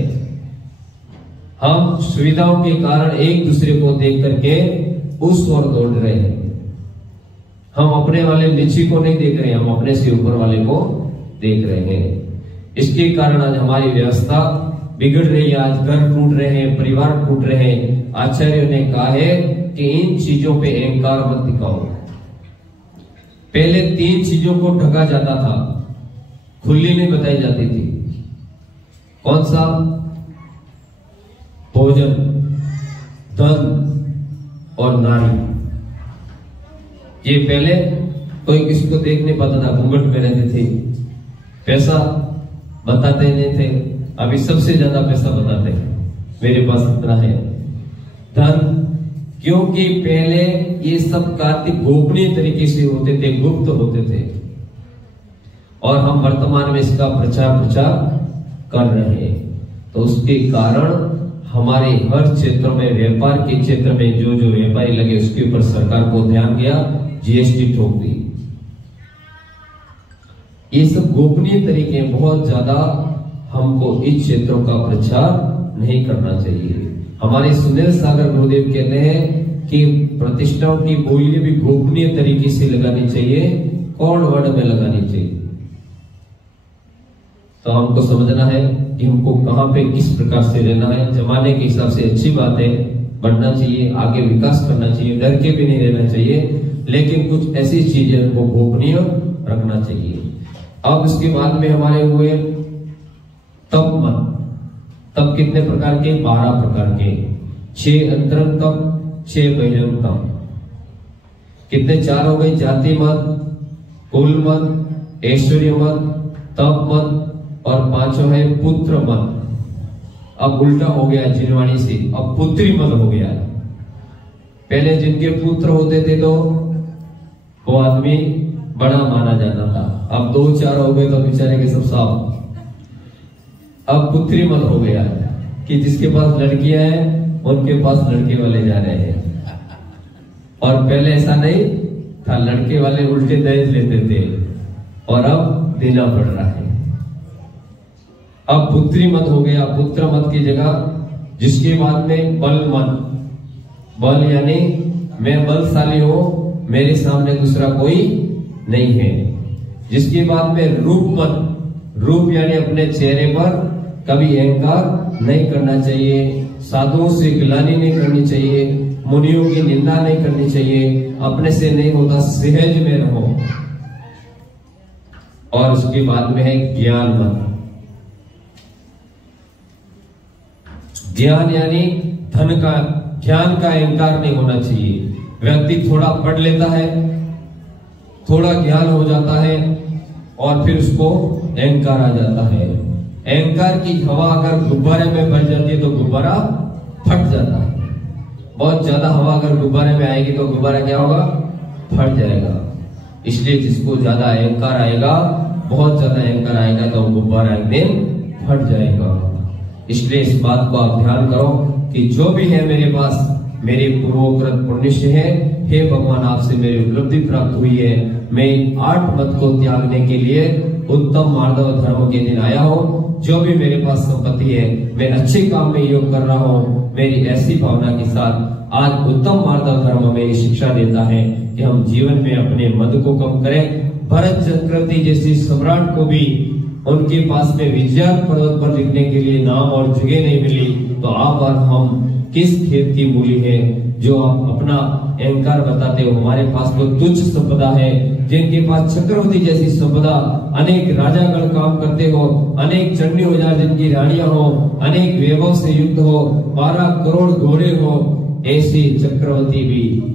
हम सुविधाओं के कारण एक दूसरे को देख करके उस ओर दौड़ रहे हैं। हम अपने वाले नीचे को नहीं देख रहे, हम अपने से ऊपर वाले को देख रहे हैं। इसके कारण आज हमारी व्यवस्था बिगड़ रही है, आज घर टूट रहे हैं, परिवार टूट रहे हैं। आचार्यों ने कहा है कि इन चीजों पे अहंकार मत दिखाओ। पहले 3 चीजों को ढका जाता था, खुली नहीं बताई जाती थी। कौन सा? भोजन, धन और नारी। ये पहले कोई किसी को देख नहीं पाता था, घूंघट में रहते थे, पैसा बताते नहीं थे। अभी सबसे ज्यादा पैसा बताते हैं, मेरे पास इतना है। धन, क्योंकि पहले ये सब कार्य गोपनीय तरीके से होते थे, गुप्त होते थे, और हम वर्तमान में इसका प्रचार कर रहे हैं। तो उसके कारण हमारे हर क्षेत्र में, व्यापार के क्षेत्र में जो जो व्यापारी लगे उसके ऊपर सरकार को ध्यान गया, जीएसटी ठोक दी। ये सब गोपनीय तरीके, बहुत ज्यादा हमको इन क्षेत्रों का प्रचार नहीं करना चाहिए। हमारे सुनील सागर गुरुदेव कहते हैं कि प्रतिष्ठाओं की बोली भी गोपनीय तरीके से लगानी चाहिए, कोड वर्ड में लगानी चाहिए। तो हमको समझना है कि हमको कहां पे किस प्रकार से रहना है। जमाने के हिसाब से अच्छी बात है, बढ़ना चाहिए, आगे विकास करना चाहिए, डर के भी नहीं रहना चाहिए, लेकिन कुछ ऐसी चीजें को गोपनीय रखना चाहिए। अब इसके बाद में हमारे हुए तप मन। तप कितने प्रकार के? 12 प्रकार के। 6 अंतरंग तप, 6 बहिरंग तप। कितने? 4 हो गए, जाति मत, कुल मत, ऐश्वर्य मत, तप मत, और 5 है पुत्र मत। अब उल्टा हो गया जिनवाणी से, अब पुत्री मत हो गया। पहले जिनके पुत्र होते थे तो वो आदमी बड़ा माना जाता था, अब 2-4 हो गए तो बेचारे के सब साफ। अब पुत्री मत हो गया कि जिसके पास लड़कियां हैं उनके पास लड़के वाले जा रहे हैं, और पहले ऐसा नहीं था, लड़के वाले उल्टे दहेज लेते थे, और अब देना पड़ रहा है। अब पुत्री मत हो गया, पुत्र मत की जगह। जिसके बाद में बल मत, बल यानी मैं बलशाली हूं, मेरे सामने दूसरा कोई नहीं है। जिसके बाद में रूप मत, रूप यानी अपने चेहरे पर कभी अहंकार नहीं करना चाहिए, साधुओं से गिलानी नहीं करनी चाहिए, मुनियों की निंदा नहीं करनी चाहिए, अपने से नहीं होता सहज में रहो। और उसके बाद में है ज्ञान मत। ज्ञान यानी धन का, ज्ञान का अहंकार नहीं होना चाहिए। व्यक्ति थोड़ा पढ़ लेता है, थोड़ा ज्ञान हो जाता है, और फिर उसको अहंकार आ जाता है। अहंकार की हवा अगर गुब्बारे में भर जाती है तो गुब्बारा फट जाता है। बहुत ज्यादा हवा अगर गुब्बारे में आएगी तो गुब्बारा क्या होगा? फट जाएगा। इसलिए जिसको ज्यादा अहंकार आएगा, बहुत ज्यादा अहंकार आएगा, तो गुब्बारा एक दिन फट जाएगा। इसलिए इस बात को आप ध्यान करो कि जो भी है मेरे पास मेरे पूर्वोक्त पुण्य है। हे भगवान, आपसे मेरी उपलब्धि प्राप्त हुई है। मैं 8 मत को त्यागने के लिए उत्तम मार्दव धर्म के दिन आया हूँ। जो भी मेरे पास संपत्ति है, मैं अच्छे काम में योग कर रहा हूँ। मेरी ऐसी भावना के साथ आज उत्तम मार्दव धर्म मेरी शिक्षा देता है कि हम जीवन में अपने मद को कम करें। भरत चक्रवर्ती जैसी सम्राट को भी उनके पास में विजय पर्वत पर लिखने के लिए नाम और जगह नहीं मिली, तो आप और हम किस खेत की मूली है जो आप अपना अहंकार बताते हो। हमारे पास तो तुच्छ संपदा है, जिनके पास चक्रवर्ती जैसी संपदा, अनेक राजागण काम करते हो, अनेक चंडी हजार जिनकी रानियां हो, अनेक वैभव से युक्त हो, 12 करोड़ घोड़े हो, ऐसे चक्रवर्ती भी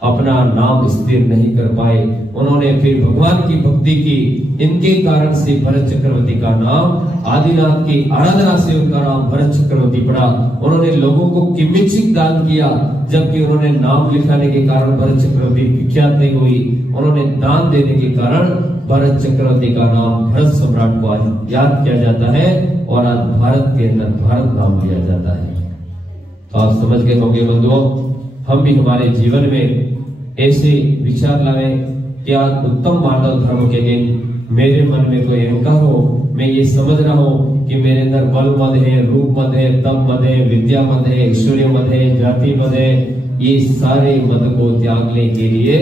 अपना नाम स्थिर नहीं कर पाए। उन्होंने फिर भगवान की भक्ति की। इनके कारण से भरत चक्रवर्ती का नाम, आदिनाथ की आराधना से उनका नाम भरत चक्रवर्ती पड़ा। उन्होंने लोगों को किमिचिक दान किया, जबकि उन्होंने नाम लिखाने के कारण भरत चक्रवर्ती विख्यात नहीं हुई। उन्होंने दान देने के कारण भरत चक्रवर्ती का नाम, भरत सम्राट को आज याद किया जाता है और आज भारत के अंदर भारत नाम लिया जाता है। तो आप समझ गए होंगे बंधुओं, हम भी हमारे जीवन में ऐसे विचार लाए कि आज उत्तम मार्दव धर्म के दिन मेरे मन में कोई अहंकार हो, मैं ये समझ रहा हूँ कि मेरे अंदर बल मद है, रूप मद है, तप मद है, विद्या मद है, ऐश्वर्य मद है, जाति मद है। ये सारे मद को त्यागने के लिए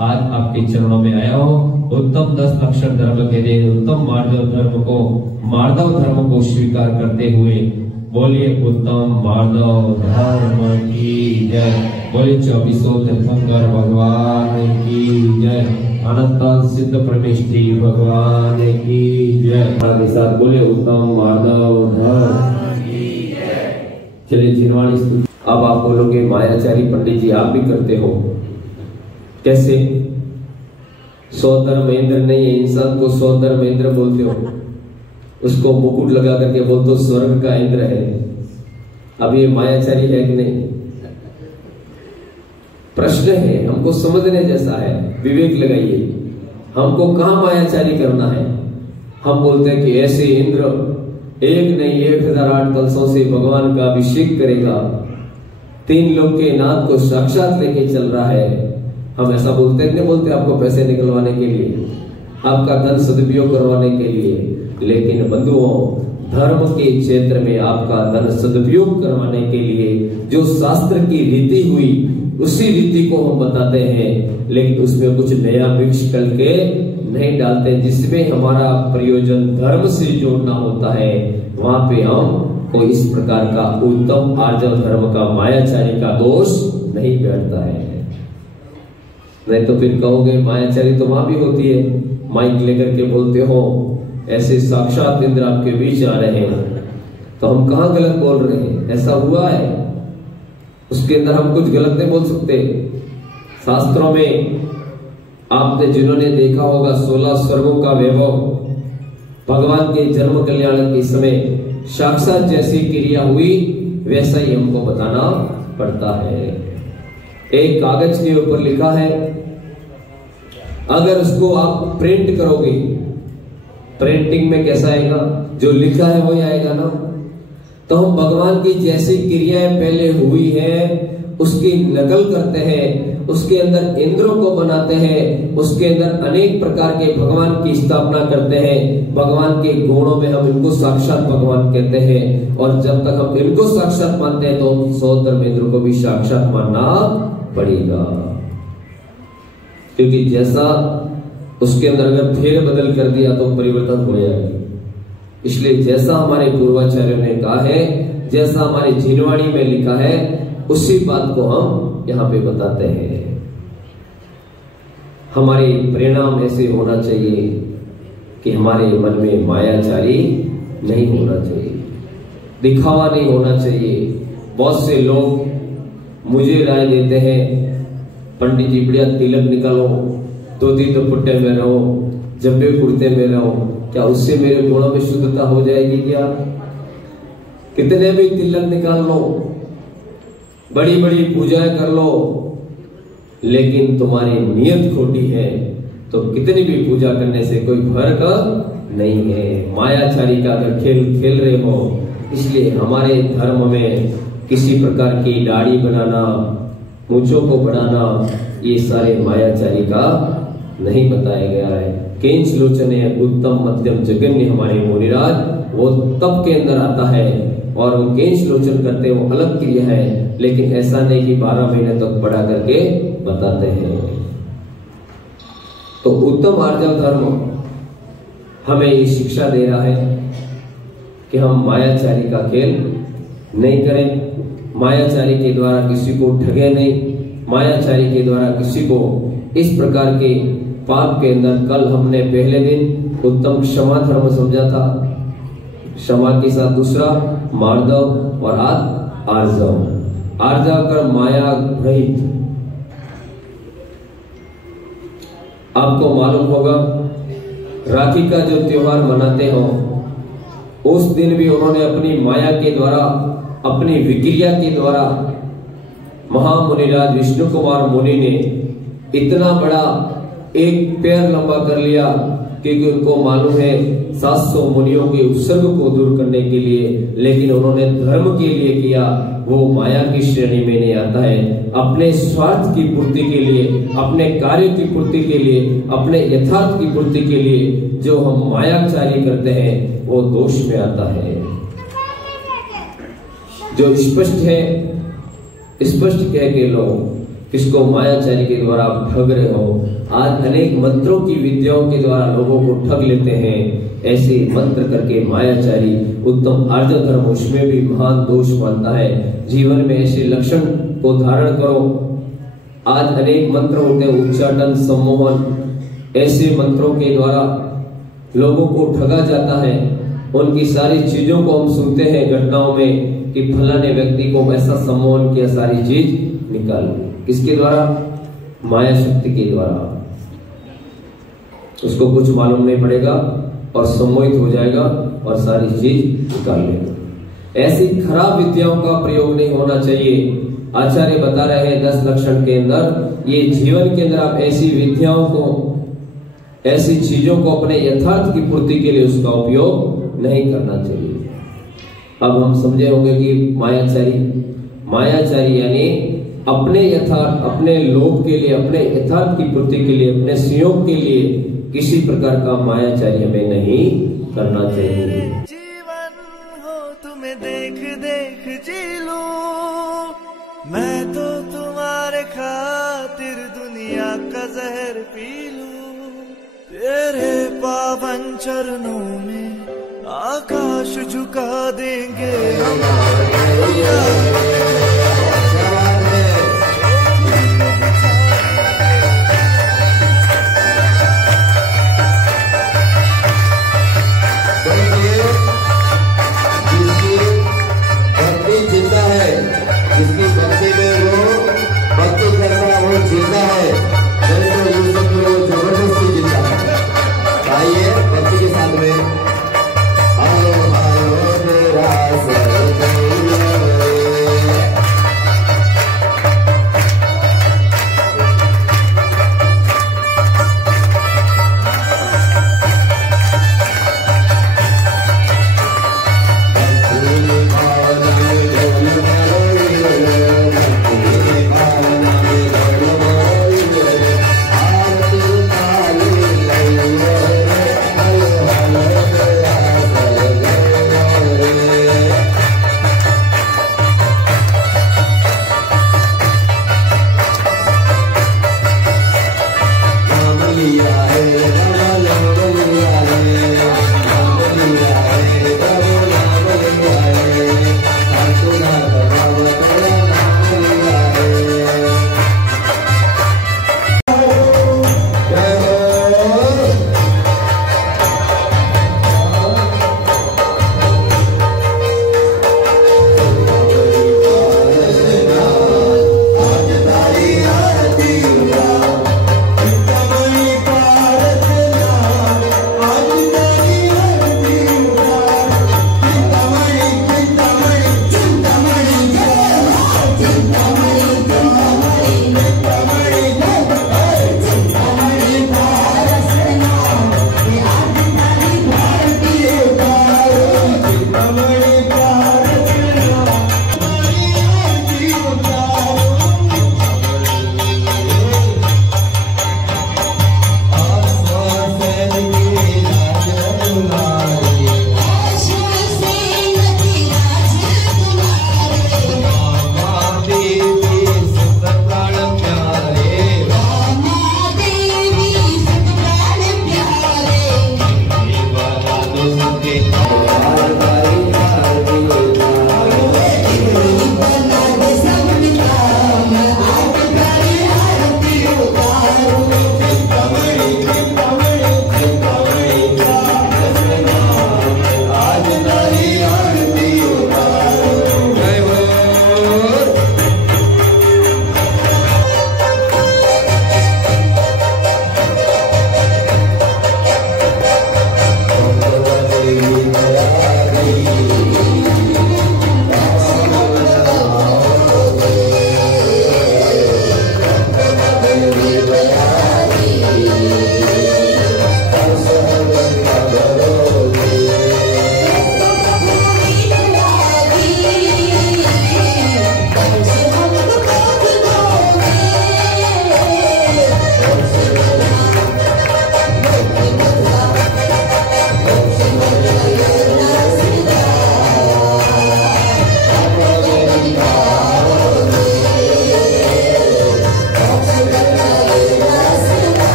आज आपके चरणों में आया हूँ। उत्तम 10 लक्षण धर्म के दिन उत्तम मार्दव धर्म को स्वीकार करते हुए बोलिए उत्तम मार्दव धर्म की जय। बोले 24 तीर्थंकर भगवान की जय। अनंत सिद्ध परमेष्ठी भगवान की जय। के साथ बोले उत्तम मार्दव धर्म की जय। चलिए जिनवाणी स्तुति। अब आप बोलोगे मायाचारी पंडित जी आप भी करते हो, कैसे? 100 धर्मेंद्र नहीं है, इंसान को 100 धर्मेंद्र बोलते हो, उसको मुकुट लगा करके बोल तो स्वर्ग का इंद्र है। अब ये मायाचारी है कि नहीं? प्रश्न है, हमको समझने जैसा है, विवेक लगाइए। हमको कहां मायाचारी करना है? हम बोलते हैं कि ऐसे इंद्र 1 नहीं 1008 कलशों से भगवान का अभिषेक करेगा, 3 लोग के नाथ को साक्षात लेके चल रहा है। हम ऐसा बोलते हैं, नहीं बोलते? आपको पैसे निकलवाने के लिए, आपका धन सदुपयोग करवाने के लिए। लेकिन बंधुओं, धर्म के क्षेत्र में आपका धन सदुपयोग करवाने के लिए जो शास्त्र की रीति हुई, उसी रीति को हम बताते हैं, लेकिन उसमें कुछ नया मिक्स करके नहीं डालते। जिसमें हमारा प्रयोजन धर्म से जोड़ना होता है, वहां पे हम कोई इस प्रकार का उत्तम आर्जव धर्म का मायाचारी का दोष नहीं बैठता है। नहीं तो फिर कहोगे मायाचारी तो वहां भी होती है, माइक लेकर के बोलते हो ऐसे साक्षात इंद्र आपके बीच आ रहे हैं, तो हम कहां गलत बोल रहे हैं? ऐसा हुआ है, उसके अंदर हम कुछ गलत नहीं बोल सकते। शास्त्रों में आपने जिन्होंने देखा होगा 16 स्वर्गों का वैभव, भगवान के जन्म कल्याण के समय साक्षात जैसी क्रिया हुई वैसा ही हमको बताना पड़ता है। एक कागज के ऊपर लिखा है, अगर उसको आप प्रिंट करोगे, प्रिंटिंग में कैसा आएगा? जो लिखा है वही आएगा ना। तो हम भगवान की जैसी क्रियाएं पहले हुई है उसकी नकल करते हैं, उसके अंदर इंद्रों को बनाते हैं, उसके अंदर अनेक प्रकार के भगवान की स्थापना करते हैं। भगवान के गुणों में हम इनको साक्षात भगवान कहते हैं, और जब तक हम इनको साक्षात मानते हैं तो 100 धर्मेंद्र को भी साक्षात मानना पड़ेगा। क्योंकि जैसा उसके अंदर अगर फेर बदल कर दिया तो परिवर्तन हो जाएगा। इसलिए जैसा हमारे पूर्वाचार्यों ने कहा है, जैसा हमारे जिनवाणी में लिखा है, उसी बात को हम यहाँ पे बताते हैं। हमारे परिणाम ऐसे होना चाहिए कि हमारे मन में मायाचारी नहीं होना चाहिए, दिखावा नहीं होना चाहिए। बहुत से लोग मुझे राय देते हैं, पंडित जी बढ़िया तिलक निकालो, धोती दुपट्टे में रहो, जब्बे कुर्ते में रहो, क्या उससे मेरे गुणों में शुद्धता हो जाएगी क्या? कितने भी तिलक निकाल लो, बड़ी बड़ी पूजाएं कर लो, लेकिन तुम्हारी नियत खोटी है तो कितनी भी पूजा करने से कोई फर्क नहीं है। मायाचारी का अगर खेल खेल रहे हो, इसलिए हमारे धर्म में किसी प्रकार की दाढ़ी बनाना, मूंछों को बढ़ाना, ये सारे मायाचारी का नहीं बताया गया है। केंच लोचने उत्तम मध्यम जगन्य हमारे मुनिराज, वो तप के अंदर आता है और वो केंच लोचन करते हैं, वो अलग क्रिया है, लेकिन ऐसा नहीं कि 12 महीने तक पढ़ा करके बताते हैं। तो उत्तम आर्जव धर्म हमें ये शिक्षा दे रहा है कि हम मायाचारी का खेल नहीं करें, मायाचारी के द्वारा किसी को ठगे नहीं, मायाचारी के द्वारा किसी को इस प्रकार के पाप के अंदर। कल हमने पहले दिन उत्तम क्षमा धर्म समझा था, क्षमा के साथ दूसरा मार्दव और आज आर्जव। आर्जव कर माया रहित। आपको मालूम होगा राखी का जो त्योहार मनाते हो, उस दिन भी उन्होंने अपनी माया के द्वारा, अपनी विक्रिया के द्वारा महामुनिराज विष्णु कुमार मुनि ने इतना बड़ा एक पैर लंबा कर लिया, क्योंकि उनको मालूम है 700 मुनियों के उत्सर्ग को दूर करने के लिए, लेकिन उन्होंने धर्म के लिए किया। वो माया की श्रेणी में नहीं आता है। अपने स्वार्थ की पूर्ति के लिए, अपने कार्य की पूर्ति के लिए, अपने यथार्थ की पूर्ति के लिए जो हम मायाचारी करते हैं, वो दोष में आता है। जो स्पष्ट है, स्पष्ट कह के लो किसको मायाचारी के द्वारा आप ठग रहे हो। आज अनेक मंत्रों की विद्याओं के द्वारा लोगों को ठग लेते हैं। ऐसे मंत्र करके मायाचारी उत्तम आर्जव धर्म उसमें भी महान दोष मानता है। जीवन में ऐसे लक्षण को धारण करो। आज अनेक मंत्र होते हैं, उच्चाटन, सम्मोहन, ऐसे मंत्रों के द्वारा लोगों को ठगा जाता है। उनकी सारी चीजों को हम सुनते हैं घटनाओं में कि फलाने व्यक्ति को ऐसा सम्मोहन किया, सारी चीज निकाल। किसके द्वारा? माया शक्ति के द्वारा। उसको कुछ मालूम नहीं पड़ेगा और सम्मोहित हो जाएगा और सारी चीज निकाल लेगा। ऐसी खराब विद्याओं का प्रयोग नहीं होना चाहिए। आचार्य बता रहे हैं 10 लक्षण के अंदर, ये जीवन के अंदर आप ऐसी विद्याओं को, ऐसी चीजों को अपने यथार्थ की पूर्ति के लिए उसका उपयोग नहीं करना चाहिए। अब हम समझे होंगे कि मायाचारी यानी अपने यथार्थ, अपने लोभ के लिए, अपने यथार्थ की पूर्ति के लिए, अपने संयोग के लिए किसी प्रकार का मायाचारी हमें नहीं करना चाहिए। जीवन हो तुम्हें देख देख जी लूं, मैं तो तुम्हारे खातिर दुनिया का जहर पी लूं। तेरे पावन चरणों में आकाश झुका देंगे जिसकी भक्ति में वो भक्ति करता है, वो जीता है। वो जबरदस्ती जीता है। आइए भक्ति के साथ में आलो आलो तेरा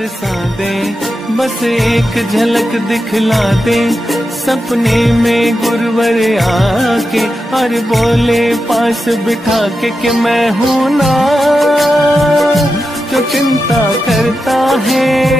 बरसा दे, बस एक झलक दिखला दे सपने में गुरुवर आके, और बोले पास बिठा के कि मैं हूं ना, जो चिंता करता है